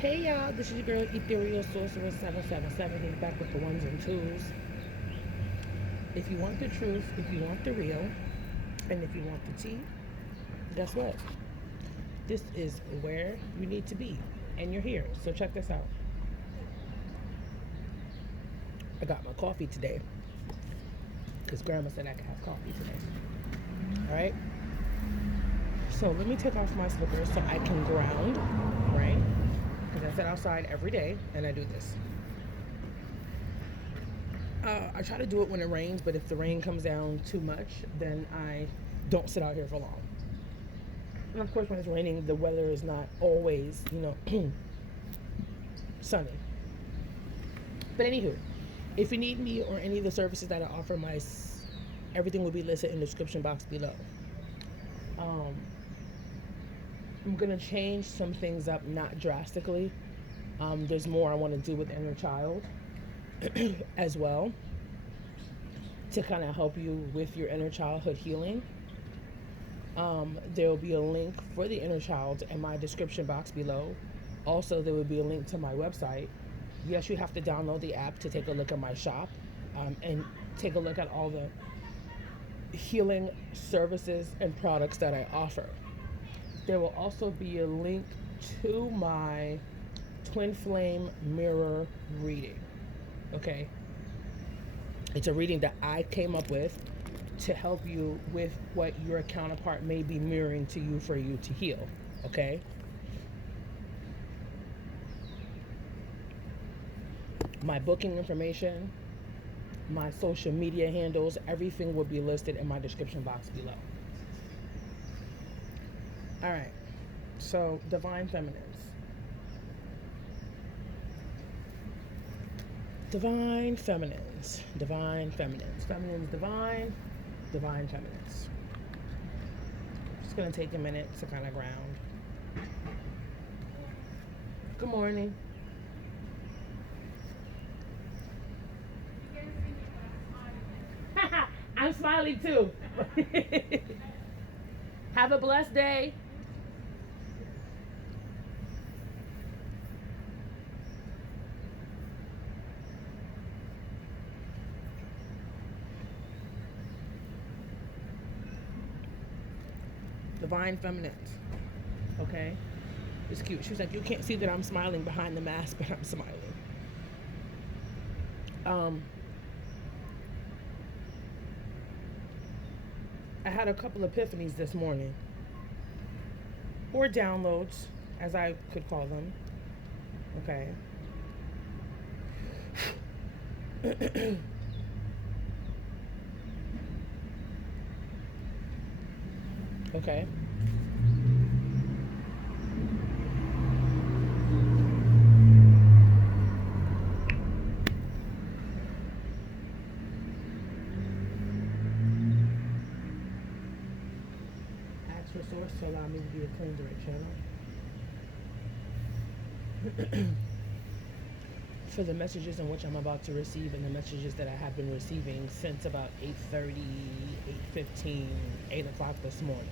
Hey y'all, this is your girl Ethereal Sorcerer 777 here back with the ones and twos. If you want the truth, if you want the real, and if you want the tea, guess what? This is where you need to be. And you're here. So check this out. I got my coffee today. Because grandma said I could have coffee today. Alright? So let me take off my slippers so I can ground, right? Because I sit outside every day and I do this. I try to do it when it rains, but if the rain comes down too much, then I don't sit out here for long. And of course, when it's raining, the weather is not always, sunny. But anywho, if you need me or any of the services that I offer, everything will be listed in the description box below. I'm gonna change some things up, not drastically. There's more I want to do with inner child as well to kind of help you with your inner childhood healing. There will be a link for the inner child in my description box below. Also, there will be a link to my website. Yes, you have to download the app to take a look at my shop and take a look at all the healing services and products that I offer. There will also be a link to my twin flame mirror reading. Okay? It's a reading that I came up with to help you with what your counterpart may be mirroring to you for you to heal. Okay? My booking information, my social media handles, everything will be listed in my description box below. All right. So, divine feminines. Divine feminines. Divine feminines. Feminines divine. Divine feminines. Just going to take a minute to kind of ground. Good morning. I'm smiling too. Have a blessed day. Divine feminines. Okay? It's cute. She was like, you can't see that I'm smiling behind the mask, but I'm smiling. I had a couple epiphanies this morning. Or downloads, as I could call them. Okay? Okay? Ask for source to allow me to be a clean direct channel. For the messages in which I'm about to receive and the messages that I have been receiving since about 8:30, 8:15, 8 o'clock this morning.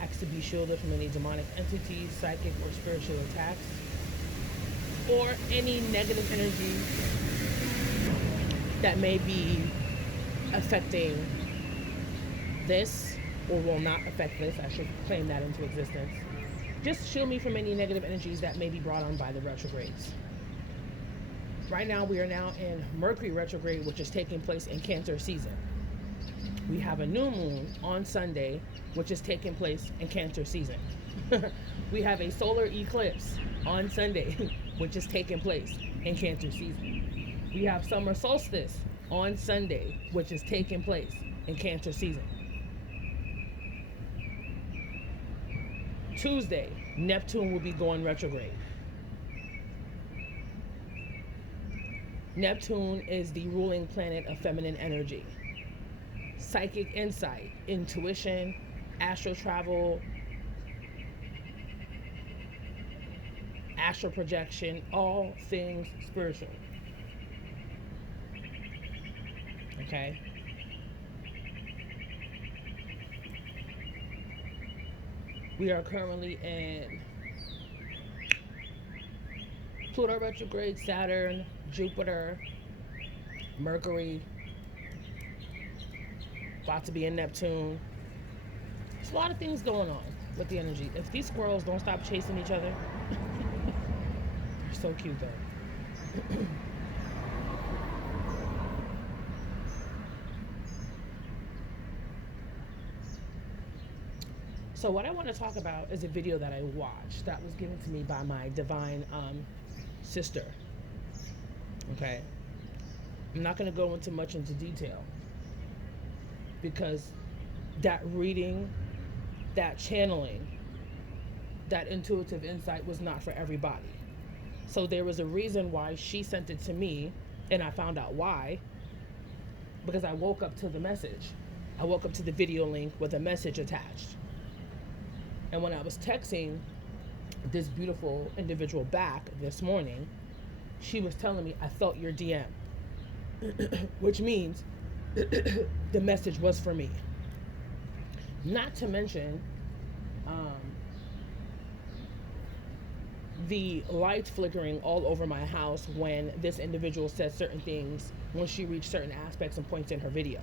Ask to be shielded from any demonic entities, psychic or spiritual attacks, or any negative energy that may be affecting this or will not affect this. I should claim that into existence. Just shield me from any negative energies that may be brought on by the retrogrades. Right now, we are now in Mercury retrograde, which is taking place in Cancer season. We have a new moon on Sunday, which is taking place in Cancer season. We have a solar eclipse on Sunday, which is taking place in Cancer season. We have summer solstice on Sunday, which is taking place in Cancer season. Tuesday, Neptune will be going retrograde. Neptune is the ruling planet of feminine energy. Psychic insight, intuition, astral travel, astral projection, all things spiritual. Okay? We are currently in Pluto retrograde, Saturn, Jupiter, Mercury, about to be in Neptune. There's a lot of things going on with the energy. If these squirrels don't stop chasing each other, they're so cute though. So what I want to talk about is a video that I watched that was given to me by my divine sister. Okay, I'm not going to go into much into detail because that reading, that channeling, that intuitive insight was not for everybody. So there was a reason why she sent it to me, and I found out why, because I woke up to the message. I woke up to the video link with a message attached. And when I was texting this beautiful individual back this morning, she was telling me, I felt your DM, which means the message was for me. Not to mention the lights flickering all over my house when this individual said certain things when she reached certain aspects and points in her video.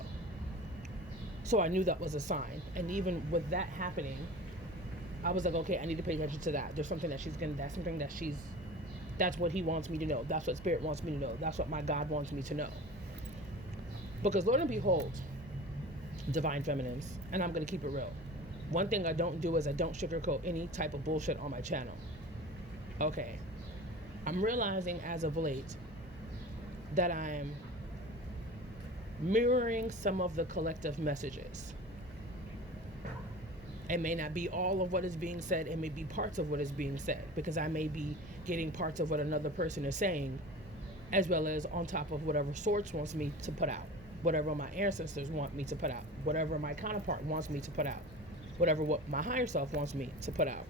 So I knew that was a sign. And even with that happening, I was like, okay, I need to pay attention to that. There's something that that's what he wants me to know. That's what Spirit wants me to know. That's what my God wants me to know. Because Lord and behold, divine feminines, and I'm going to keep it real. One thing I don't do is I don't sugarcoat any type of bullshit on my channel. Okay. I'm realizing as of late that I'm mirroring some of the collective messages. It may not be all of what is being said. It may be parts of what is being said, because I may be getting parts of what another person is saying, as well as on top of whatever Source wants me to put out, whatever my ancestors want me to put out, whatever my counterpart wants me to put out, whatever what my higher self wants me to put out.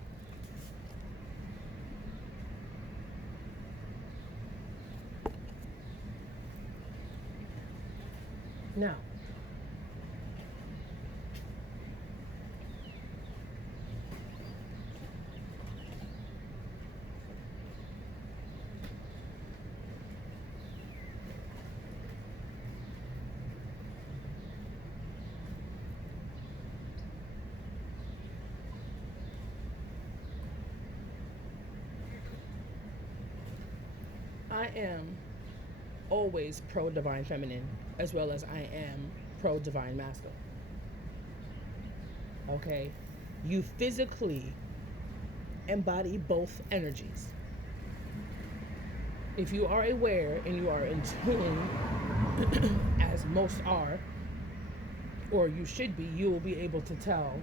Now, I am always pro divine feminine as well as I am pro divine masculine. Okay? You physically embody both energies. If you are aware and you are in tune, as most are, or you should be, you will be able to tell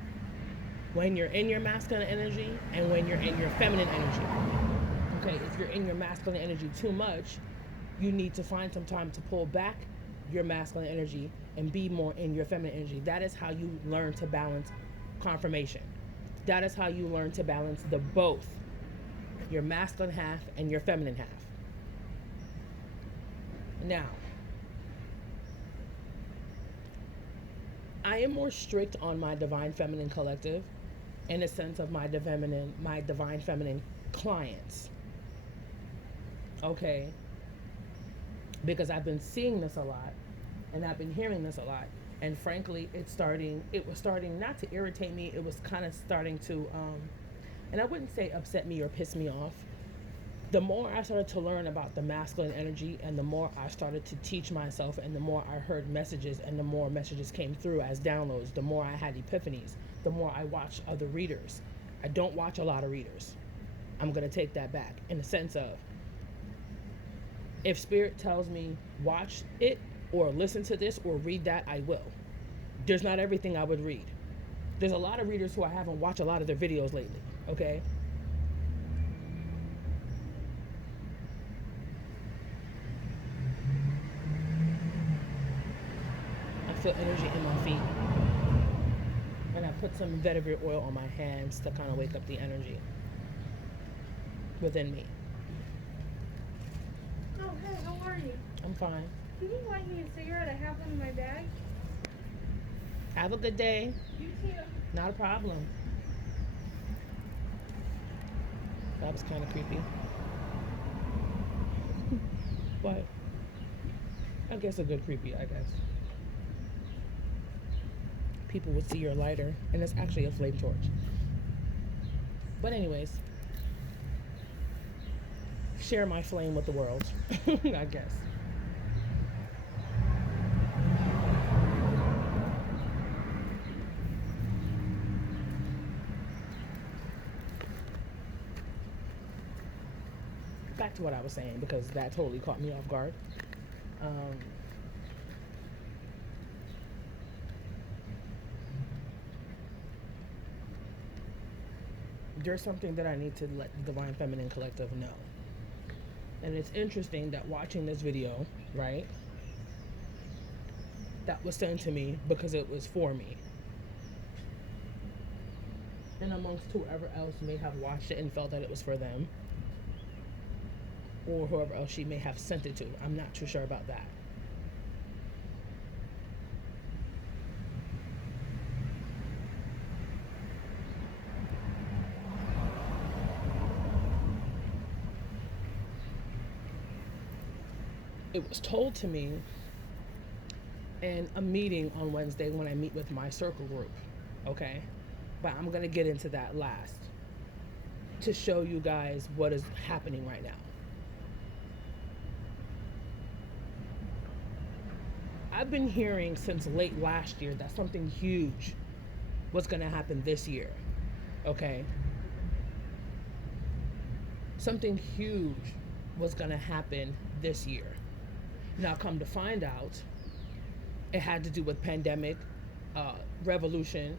when you're in your masculine energy and when you're in your feminine energy. Okay, if you're in your masculine energy too much, you need to find some time to pull back your masculine energy and be more in your feminine energy. That is how you learn to balance confirmation. That is how you learn to balance the both, your masculine half and your feminine half. Now, I am more strict on my divine feminine collective in a sense of my divine feminine clients. Okay, because I've been seeing this a lot and I've been hearing this a lot, and frankly it was starting not to irritate me. It was kind of starting to and I wouldn't say upset me or piss me off. The more I started to learn about the masculine energy and the more I started to teach myself and the more I heard messages and the more messages came through as downloads, the more I had epiphanies, the more I watched other readers. I don't watch a lot of readers. I'm going to take that back in the sense of, if Spirit tells me watch it or listen to this or read that, I will. There's not everything I would read. There's a lot of readers who I haven't watched a lot of their videos lately, okay? I feel energy in my feet. And I put some vetiver oil on my hands to kind of wake up the energy within me. Oh, hey, how are you? I'm fine. Can you light me a cigarette? I have one in my bag. Have a good day. You too. Not a problem. That was kind of creepy. But I guess a good creepy, I guess. People would see your lighter, and it's actually a flame torch. But anyways, share my flame with the world, I guess. Back to what I was saying, because that totally caught me off guard. Um, there's something that I need to let the Divine Feminine Collective know. And it's interesting that watching this video, right, that was sent to me because it was for me. And amongst whoever else may have watched it and felt that it was for them, or whoever else she may have sent it to. I'm not too sure about that. It was told to me in a meeting on Wednesday when I meet with my circle group, okay? But I'm going to get into that last to show you guys what is happening right now. I've been hearing since late last year that something huge was going to happen this year, okay? Something huge was going to happen this year. Now, come to find out, it had to do with pandemic, revolution,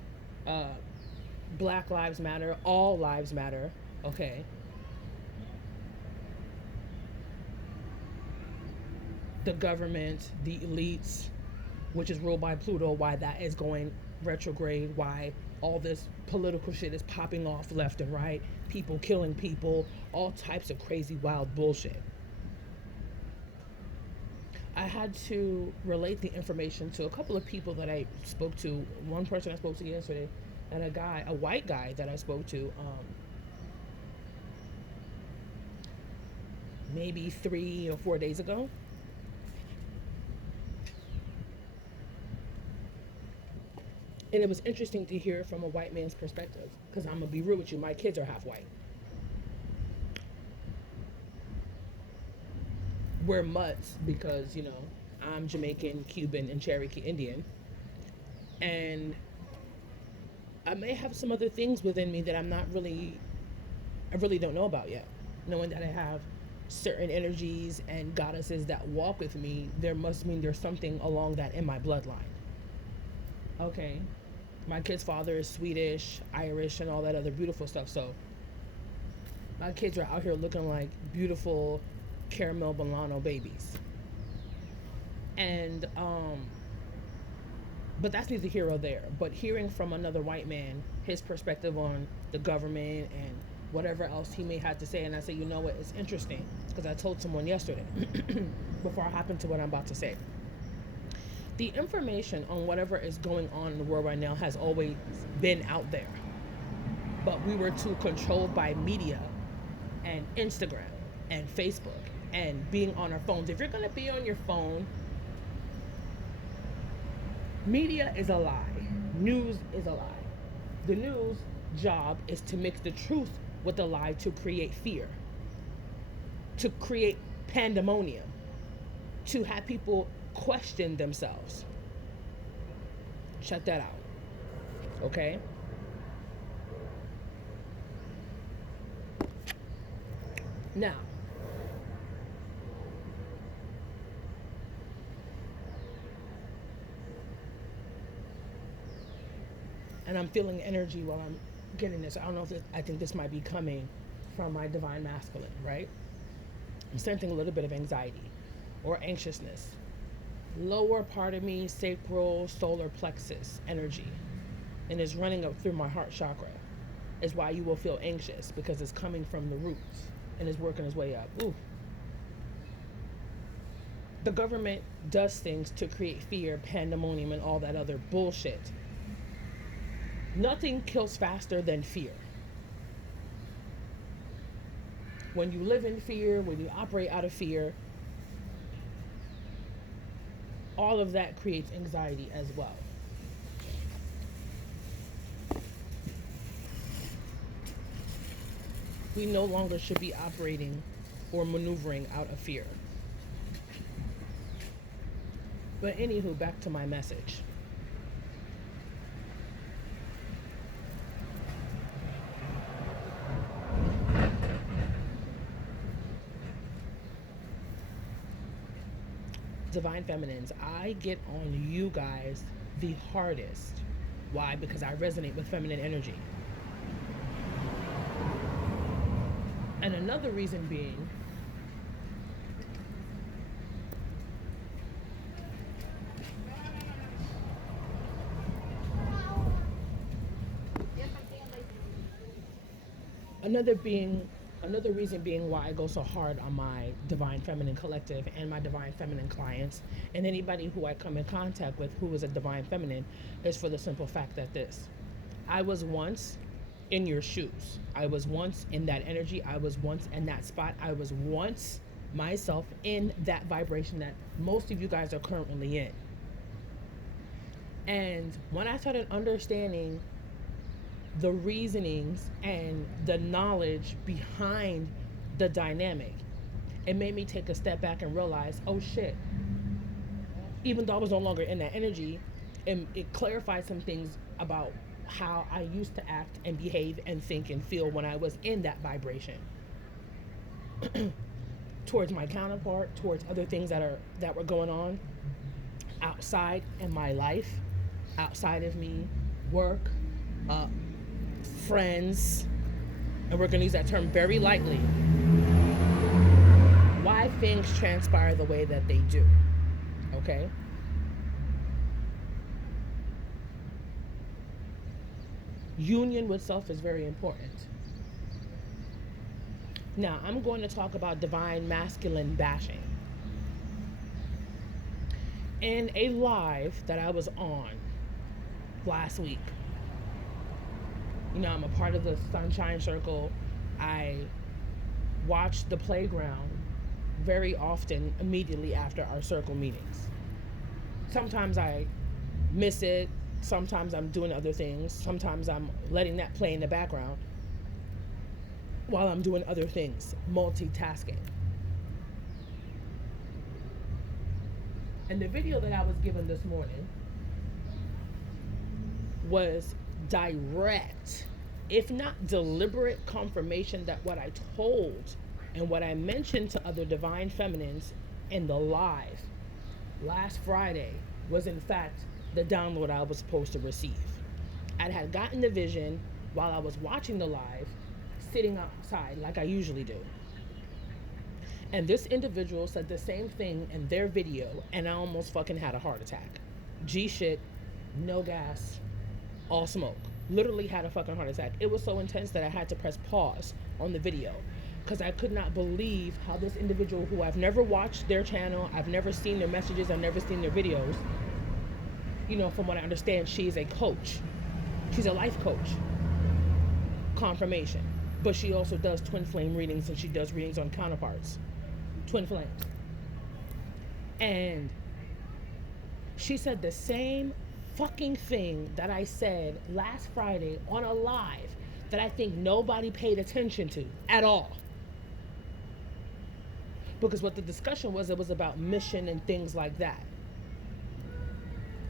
Black Lives Matter, all lives matter, okay? The government, the elites, which is ruled by Pluto, why that is going retrograde, why all this political shit is popping off left and right, people killing people, all types of crazy, wild bullshit. I had to relate the information to a couple of people that I spoke to. One person I spoke to yesterday, and a white guy that I spoke to maybe 3 or 4 days ago. And it was interesting to hear from a white man's perspective, because I'm going to be real with you, my kids are half white. We're mutts because, you know, I'm Jamaican, Cuban, and Cherokee Indian. And I may have some other things within me that I really don't know about yet. Knowing that I have certain energies and goddesses that walk with me, there must mean there's something along that in my bloodline. Okay. My kid's father is Swedish, Irish, and all that other beautiful stuff. So my kids are out here looking like beautiful caramel Bolano babies. And but that's neither here or there. But hearing from another white man his perspective on the government and whatever else he may have to say, and I say, you know what, it's interesting, because I told someone yesterday before I hop into what I'm about to say. The information on whatever is going on in the world right now has always been out there, but we were too controlled by media and Instagram and Facebook and being on our phones. If you're going to be on your phone, media is a lie. News is a lie. The news job is to mix the truth with the lie to create fear, to create pandemonium, to have people question themselves. Check that out. Okay? Now, and I'm feeling energy while I'm getting this. I don't know if I think this might be coming from my divine masculine, right? I'm sensing a little bit of anxiety or anxiousness. Lower part of me, sacral, solar plexus energy, and it's running up through my heart chakra, is why you will feel anxious, because it's coming from the roots and is working its way up. Ooh. The government does things to create fear, pandemonium, and all that other bullshit. Nothing kills faster than fear. When you live in fear, when you operate out of fear, all of that creates anxiety as well. We no longer should be operating or maneuvering out of fear. But anywho, back to my message. Divine Feminines, I get on you guys the hardest. Why? Because I resonate with feminine energy. And another reason being, another reason being why I go so hard on my Divine Feminine Collective and my Divine Feminine clients and anybody who I come in contact with who is a Divine Feminine is for the simple fact that I was once in your shoes. I was once in that energy. I was once in that spot. I was once myself in that vibration that most of you guys are currently in. And when I started understanding the reasonings and the knowledge behind the dynamic, it made me take a step back and realize, oh shit, even though I was no longer in that energy, it clarified some things about how I used to act and behave and think and feel when I was in that vibration towards my counterpart, towards other things that were going on outside in my life, outside of me, work, friends, and we're going to use that term very lightly, why things transpire the way that they do. Okay? Union with self is very important. Now, I'm going to talk about divine masculine bashing. In a live that I was on last week, I'm a part of the Sunshine Circle. I watch the playground very often immediately after our circle meetings. Sometimes I miss it. Sometimes I'm doing other things. Sometimes I'm letting that play in the background while I'm doing other things, multitasking. And the video that I was given this morning was direct, if not deliberate, confirmation that what I told and what I mentioned to other Divine Feminines in the live last Friday was in fact the download I was supposed to receive. I had gotten the vision while I was watching the live, sitting outside like I usually do. And this individual said the same thing in their video, and I almost fucking had a heart attack. G shit, no gas, all smoke. Literally had a fucking heart attack. It was so intense that I had to press pause on the video because I could not believe how this individual, who I've never watched their channel, I've never seen their messages, I've never seen their videos. From what I understand, she's a coach. She's a life coach. Confirmation. But she also does twin flame readings, and she does readings on counterparts. Twin flames. And she said the same fucking thing that I said last Friday on a live that I think nobody paid attention to at all. Because what the discussion was, it was about mission and things like that.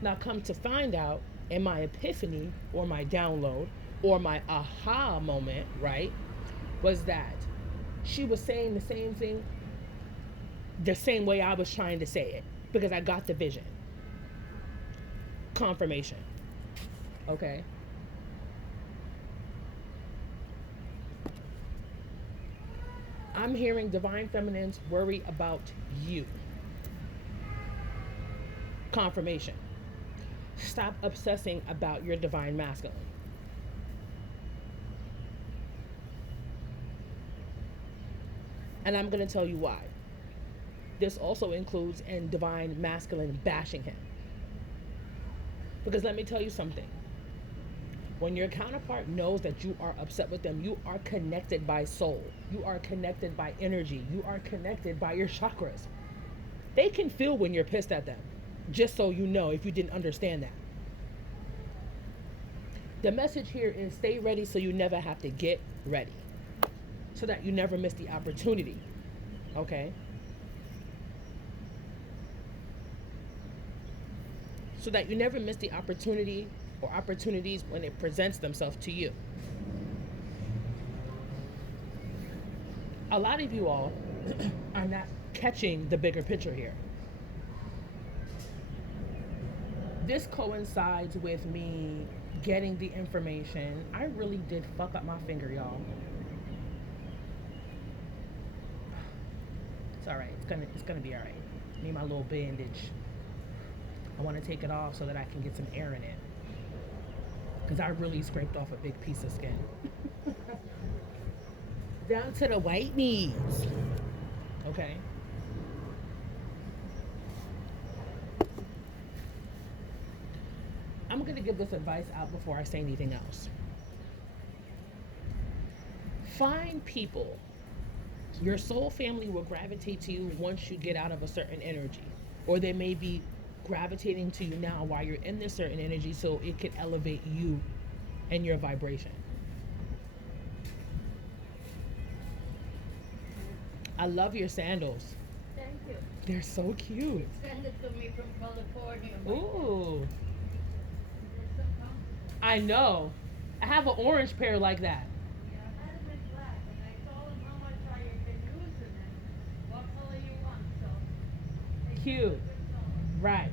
Now, come to find out, in my epiphany or my download or my aha moment, right, was that she was saying the same thing the same way I was trying to say it because I got the vision. Confirmation. Okay? I'm hearing Divine Feminines worry about you. Confirmation. Stop obsessing about your Divine Masculine. And I'm going to tell you why. This also includes in Divine Masculine bashing him. Because let me tell you something. When your counterpart knows that you are upset with them, you are connected by soul. You are connected by energy. You are connected by your chakras. They can feel when you're pissed at them, just so you know if you didn't understand that. The message here is stay ready so you never have to get ready, so that you never miss the opportunity, okay? So that you never miss the opportunity or opportunities when it presents themselves to you. A lot of you all are not catching the bigger picture here. This coincides with me getting the information. I really did fuck up my finger, y'all. It's all right. It's gonna be all right. Need my little bandage. I want to take it off so that I can get some air in it, because I really scraped off a big piece of skin. Down to the white knees. Okay. I'm going to give this advice out before I say anything else. Find people. Your soul family will gravitate to you once you get out of a certain energy, or they may be gravitating to you now while you're in this certain energy, so it can elevate you and your vibration. I love your sandals. Thank you. They're so cute. Send it to me from California. Ooh. I know. I have an orange pair like that. Yeah, I had them in black, and I told them how much I had been using it. What color you want, so. they Cute. picked a good color. Right.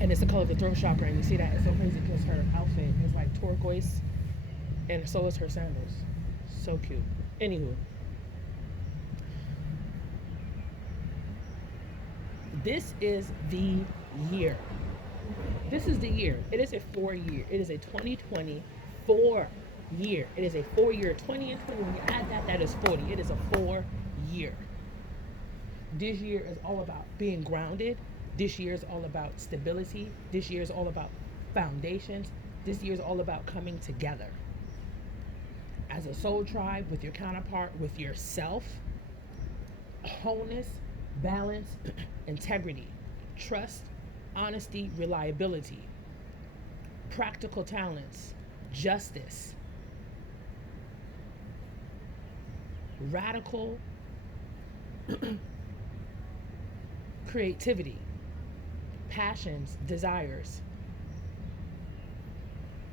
And it's the color of the throat chakra, and you see that? It's so crazy because her outfit is like turquoise, and so is her sandals. So cute. Anywho. This is the year. This is the year. It is a 4-year. It is a 2024 year. It is a 4-year. 20 and 20. When you add that, that is 40. It is a 4-year. This year is all about being grounded. This year is all about stability. This year is all about foundations. This year is all about coming together as a soul tribe, with your counterpart, with yourself. Wholeness, balance, integrity, trust, honesty, reliability, practical talents, justice, radical creativity, passions, desires,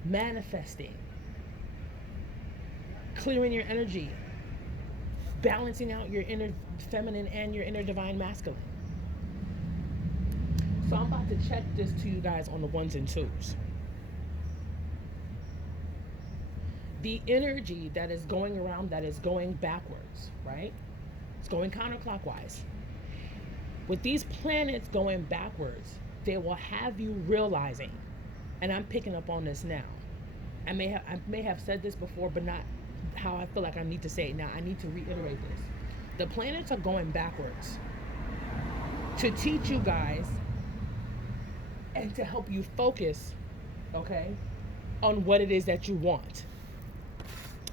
manifesting, clearing your energy, balancing out your inner feminine and your inner divine masculine. So I'm about to check this to you guys on the ones and twos. The energy that is going around, that is going backwards, right? It's going counterclockwise. With these planets going backwards, they will have you realizing, and I'm picking up on this now. I may have said this before, but not how I feel like I need to say it now. I need to reiterate this. The planets are going backwards to teach you guys and to help you focus, okay, on what it is that you want,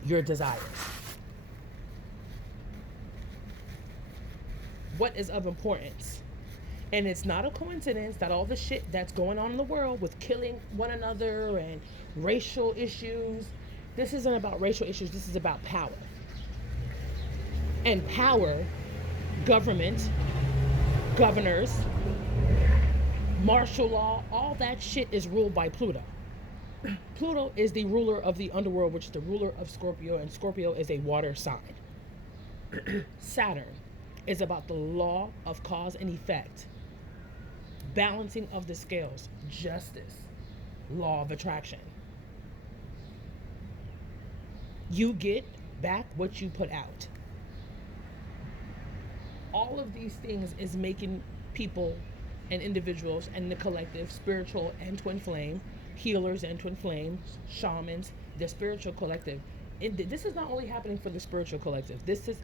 your desires. What is of importance? And it's not a coincidence that all the shit that's going on in the world with killing one another and racial issues, this isn't about racial issues, this is about power. And power, government, governors, martial law, all that shit is ruled by Pluto. Pluto is the ruler of the underworld, which is the ruler of Scorpio, and Scorpio is a water sign. Saturn is about the law of cause and effect, balancing of the scales, justice, law of attraction. You get back what you put out. All of these things is making people and individuals and the collective, spiritual and twin flame, healers and twin flames, shamans, the spiritual collective. This is not only happening for the spiritual collective. This is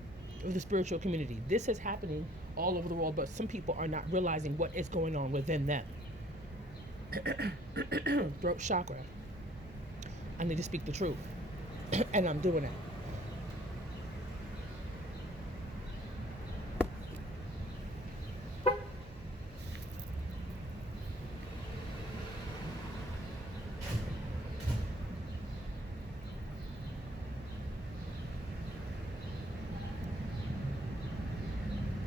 the spiritual community. This is happening all over the world, but some people are not realizing what is going on within them. throat chakra. I need to speak the truth. And I'm doing it.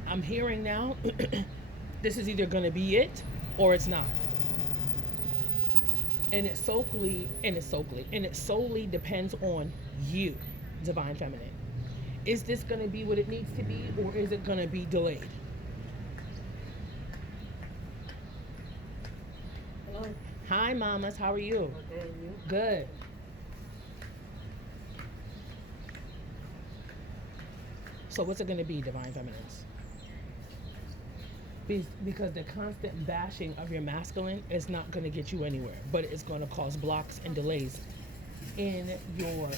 I'm hearing now this is either going to be it or it's not. And it solely depends on you, divine feminine. Is this going to be what it needs to be, or is it going to be delayed? Hello. Hi, mamas. How are you? Okay, and you? Good. So what's it going to be, divine feminines? Because the constant bashing of your masculine is not going to get you anywhere, but it's going to cause blocks and delays in your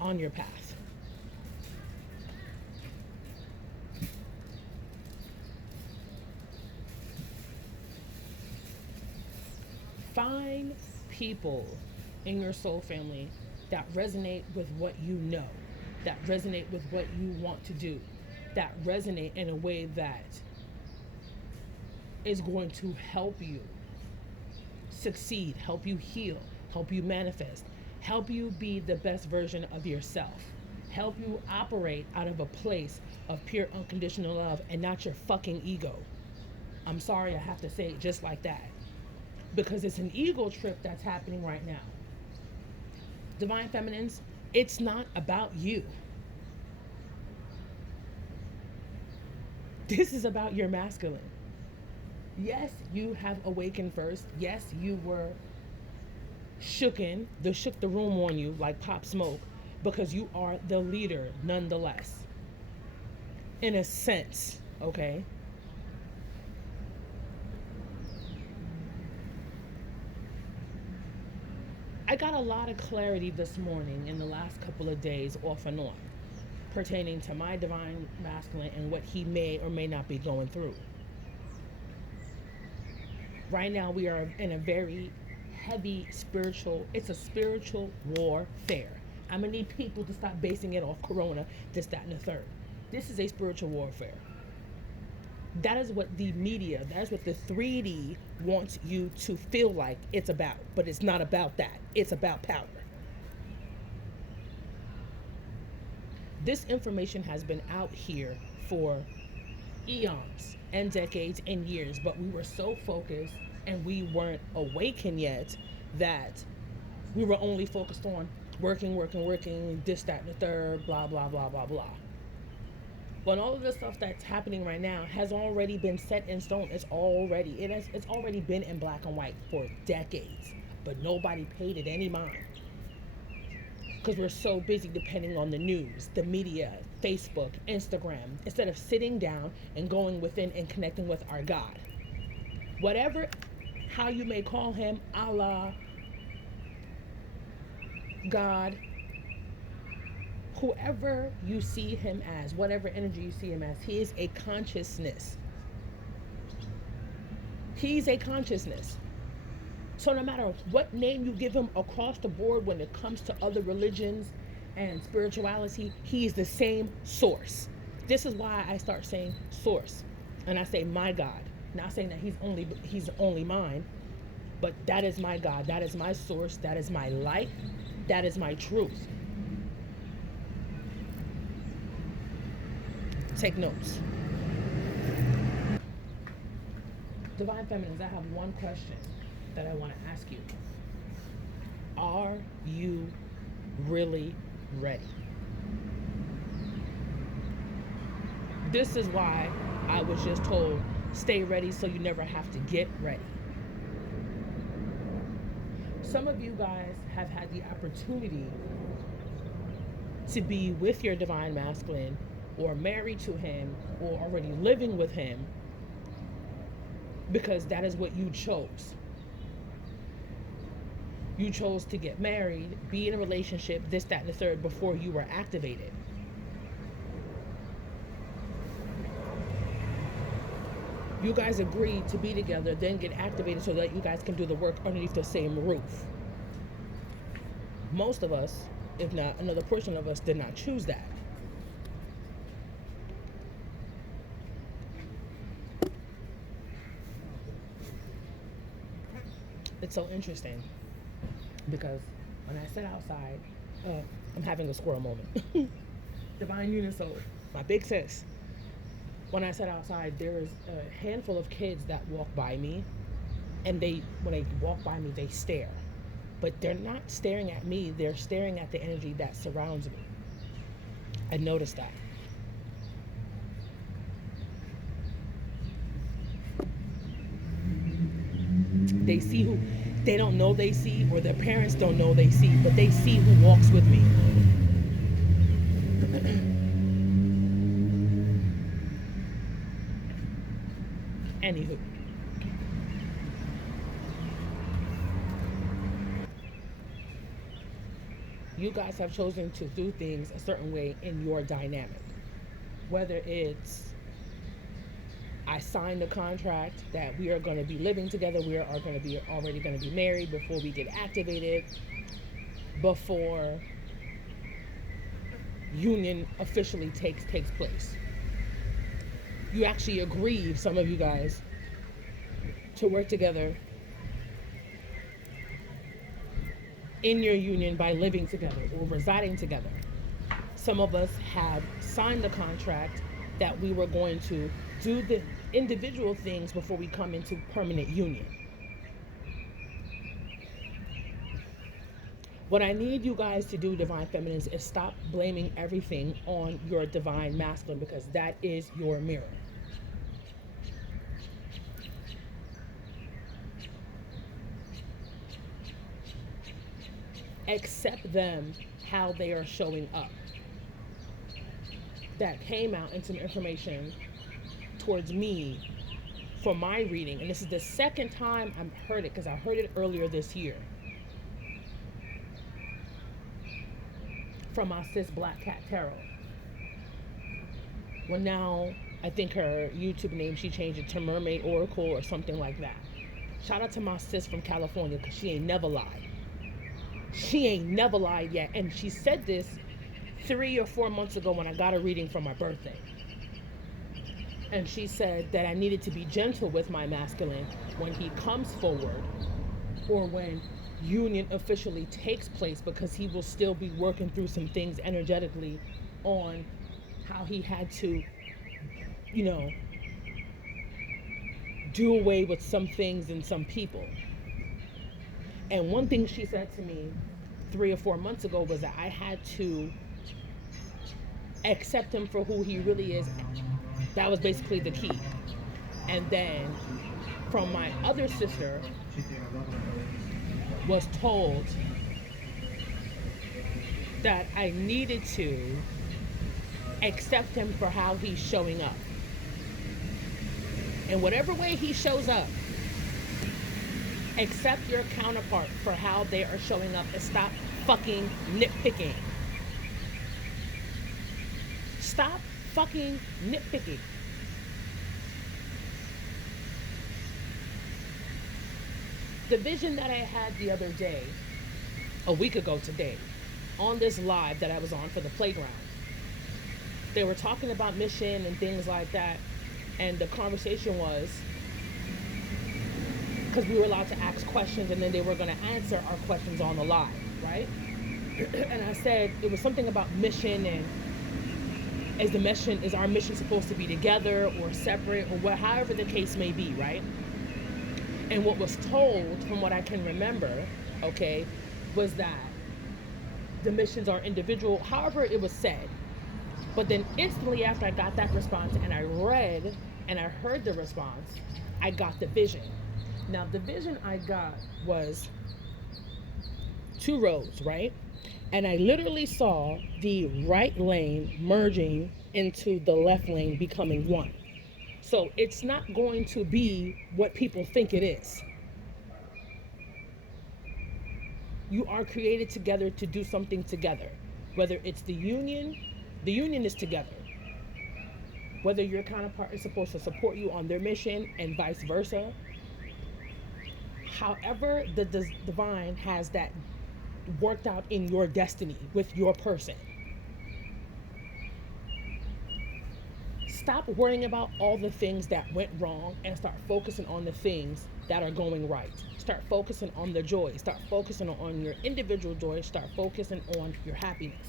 on your path. Find people in your soul family that resonate with what you know, that resonate with what you want to do, that resonate in a way that is going to help you succeed, help you heal, help you manifest, help you be the best version of yourself, help you operate out of a place of pure unconditional love and not your fucking ego. I'm sorry, I have to say it just like that, because it's an ego trip that's happening right now. Divine feminines, it's not about you. This is about your masculine. Yes, you have awakened first. Yes, you were shook the room on you like Pop Smoke, because you are the leader nonetheless. In a sense, okay? I got a lot of clarity this morning in the last couple of days, off and on, pertaining to my divine masculine and what he may or may not be going through. Right now we are in a very heavy it's a spiritual warfare. I'm gonna need people to stop basing it off corona, this, that, and the third. This is a spiritual warfare. That is what the media, that is what the 3D wants you to feel like it's about, but it's not about that. It's about power. This information has been out here for eons and decades and years, but we were so focused and we weren't awakened yet that we were only focused on working, this, that, and the third, blah, blah, blah, blah, blah. When all of the stuff that's happening right now has already been set in stone, it's already been in black and white for decades, but nobody paid it any mind. Because we're so busy depending on the news, the media, Facebook, Instagram, instead of sitting down and going within and connecting with our God. Whatever, how you may call him, Allah, God, whoever you see him as, whatever energy you see him as, he is a consciousness. He's a consciousness. So no matter what name you give him across the board when it comes to other religions and spirituality, he is the same source. This is why I start saying source. And I say my God. Not saying that he's only mine, but that is my God. That is my source. That is my light. That is my truth. Take notes. Divine Feminines, I have one question that I want to ask you. Are you really ready? This is why I was just told, stay ready so you never have to get ready. Some of you guys have had the opportunity to be with your divine masculine, or married to him, or already living with him, because that is what you chose. You chose to get married, be in a relationship, this, that, and the third, before you were activated. You guys agree to be together, then get activated so that you guys can do the work underneath the same roof. Most of us, if not another portion of us, did not choose that. It's so interesting because when I sit outside, I'm having a squirrel moment. Divine Unisoul, my big sis. When I sit outside, there is a handful of kids that walk by me, and when they walk by me, they stare. But they're not staring at me, they're staring at the energy that surrounds me. I noticed that. They see who they don't know they see, or their parents don't know they see, but they see who walks with me. Anywho. You guys have chosen to do things a certain way in your dynamic. Whether it's I signed a contract that we are going to be living together, we are going to be already going to be married before we get activated, before union officially takes place. You actually agree, some of you guys, to work together in your union by living together or residing together. Some of us have signed the contract that we were going to do the individual things before we come into permanent union. What I need you guys to do, Divine Feminines, is stop blaming everything on your Divine Masculine, because that is your mirror. Accept them how they are showing up. That came out in some information towards me for my reading, and this is the second time I've heard it, because I heard it earlier this year from my sis Black Cat Tarot. Well, now I think her YouTube name, she changed it to Mermaid Oracle or something like that. Shout out to my sis from California, because she ain't never lied. She ain't never lied yet. And she said this 3 or 4 months ago when I got a reading for my birthday. And she said that I needed to be gentle with my masculine when he comes forward, or when union officially takes place, because he will still be working through some things energetically on how he had to, do away with some things and some people. And one thing she said to me 3 or 4 months ago was that I had to accept him for who he really is. That was basically the key. And then from my other sister was told that I needed to accept him for how he's showing up. In whatever way he shows up, accept your counterpart for how they are showing up, and stop fucking nitpicking. Stop fucking nitpicking. The vision that I had the other day, a week ago today, on this live that I was on for the playground, they were talking about mission and things like that, and the conversation was, because we were allowed to ask questions, and then they were going to answer our questions on the live, right? And I said it was something about mission, and is our mission supposed to be together or separate, or however the case may be, right? And what was told, from what I can remember, okay, was that the missions are individual, however it was said. But then instantly after I got that response, and I read and I heard the response, I got the vision. Now the vision I got was 2 roads, right? And I literally saw the right lane merging into the left lane, becoming one. So it's not going to be what people think it is. You are created together to do something together. Whether it's the union is together. whether your counterpart is supposed to support you on their mission and vice versa. However, the divine has that worked out in your destiny with your person. Stop worrying about all the things that went wrong and start focusing on the things that are going right. Start focusing on the joy. Start focusing on your individual joy. Start focusing on your happiness.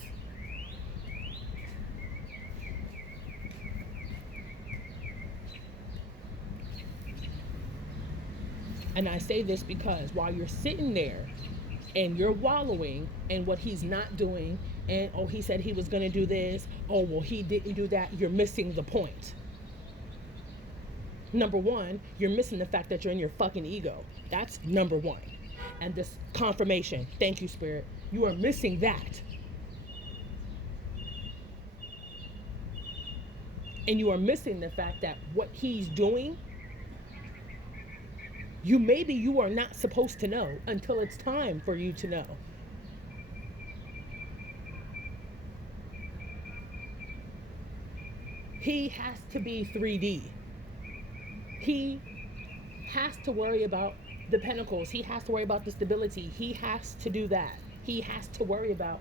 And I say this because while you're sitting there and you're wallowing in what he's not doing, and oh, he said he was going to do this, oh, well, he didn't do that, you're missing the point. Number one, you're missing the fact that you're in your fucking ego. That's number one. And this confirmation, thank you, Spirit, you are missing that. And you are missing the fact that what he's doing, you are not supposed to know until it's time for you to know. He has to be 3D. He has to worry about the pentacles. He has to worry about the stability. He has to do that. He has to worry about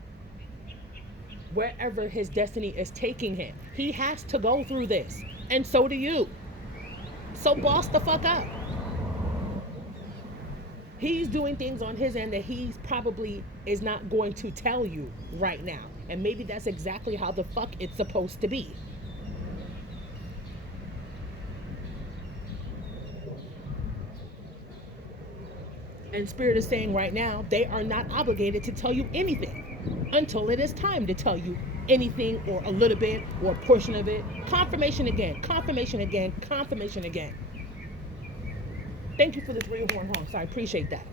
wherever his destiny is taking him. He has to go through this. And so do you. So boss the fuck up. He's doing things on his end that he probably is not going to tell you right now. And maybe that's exactly how the fuck it's supposed to be. And Spirit is saying right now, they are not obligated to tell you anything until it is time to tell you anything, or a little bit, or a portion of it. Confirmation again, confirmation again, confirmation again. Thank you for the 3 horn honks. I appreciate that.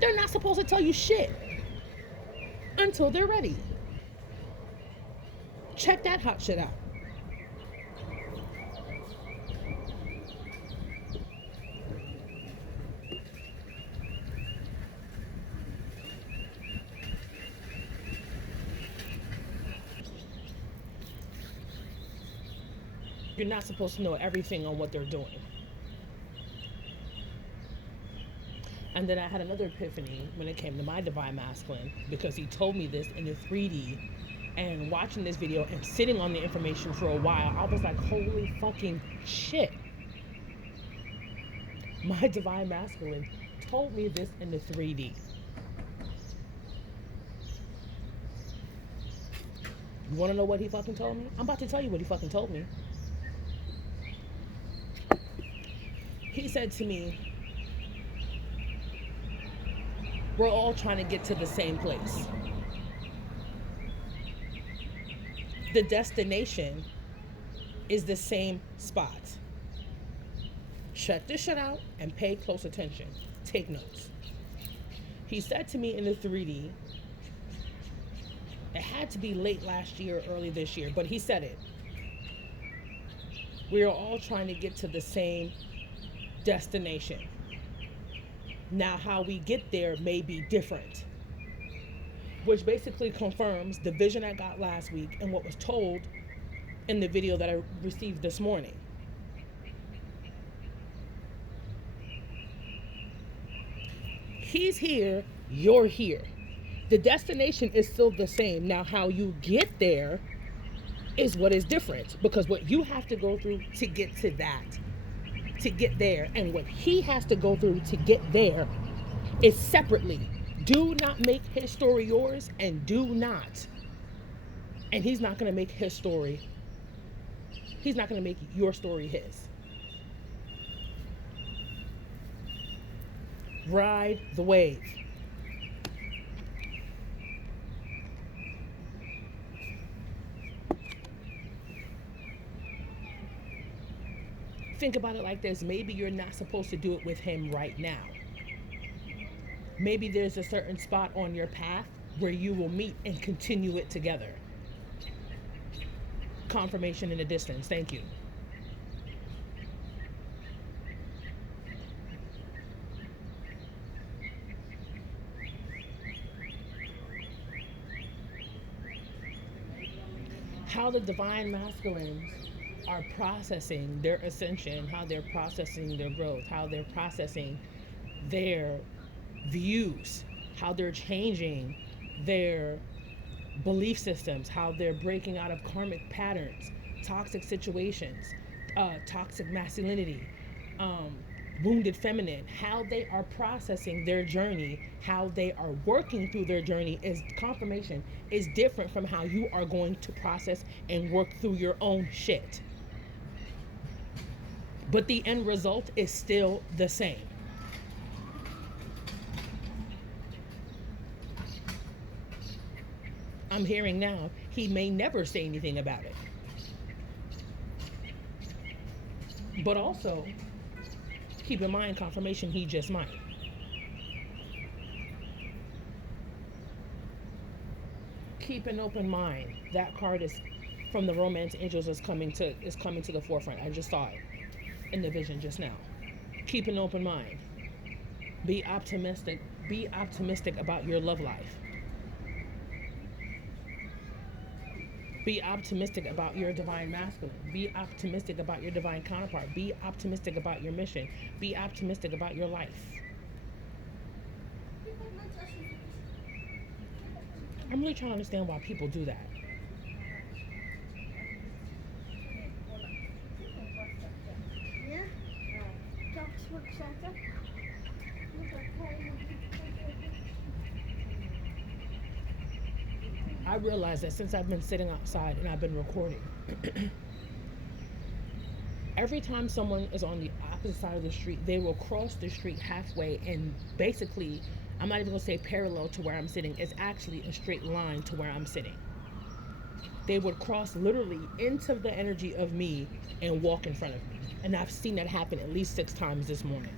They're not supposed to tell you shit until they're ready. Check that hot shit out. You're not supposed to know everything on what they're doing. And then I had another epiphany when it came to my divine masculine, because he told me this in the 3D. And watching this video and sitting on the information for a while, I was like, holy fucking shit. My divine masculine told me this in the 3D. You want to know what he fucking told me? I'm about to tell you what he fucking told me. He said to me, we're all trying to get to the same place. The destination is the same spot. Check this shit out and pay close attention. Take notes. He said to me in the 3D, it had to be late last year or early this year, but he said it. We are all trying to get to the same destination. Now, how we get there may be different, which basically confirms the vision I got last week and what was told in the video that I received this morning. He's here, you're here. The destination is still the same. Now, how you get there is what is different, because what you have to go through to get to that, to get there, and what he has to go through to get there is separately. Do not make his story yours, and do not. And he's not going to make his story. He's not going to make your story his. Ride the wave. Think about it like this. Maybe you're not supposed to do it with him right now. Maybe there's a certain spot on your path where you will meet and continue it together. Confirmation in the distance. Thank you. How the divine masculines are processing their ascension, how they're processing their growth, how they're processing their views, how they're changing their belief systems, how they're breaking out of karmic patterns, toxic situations, toxic masculinity, um, wounded feminine, how they are processing their journey, how they are working through their journey is confirmation, is different from how you are going to process and work through your own shit. But the end result is still the same. I'm hearing now he may never say anything about it. But also, keep in mind, confirmation, he just might. Keep an open mind. That card is from the romance angels is coming to the forefront. I just saw it in the vision just now. Keep an open mind. Be optimistic. Be optimistic about your love life. Be optimistic about your divine masculine. Be optimistic about your divine counterpart. Be optimistic about your mission. Be optimistic about your life. I'm really trying to understand why people do that. I realize that since I've been sitting outside and I've been recording, every time someone is on the opposite side of the street, they will cross the street halfway and basically, I'm not even going to say parallel to where I'm sitting, it's actually a straight line to where I'm sitting. They would cross literally into the energy of me and walk in front of me. And I've seen that happen at least 6 times this morning.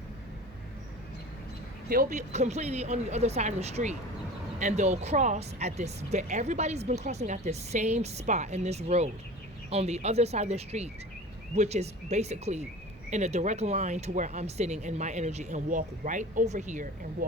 They'll be completely on the other side of the street and they'll cross at this, everybody's been crossing at this same spot in this road on the other side of the street, which is basically in a direct line to where I'm sitting in my energy, and walk right over here and walk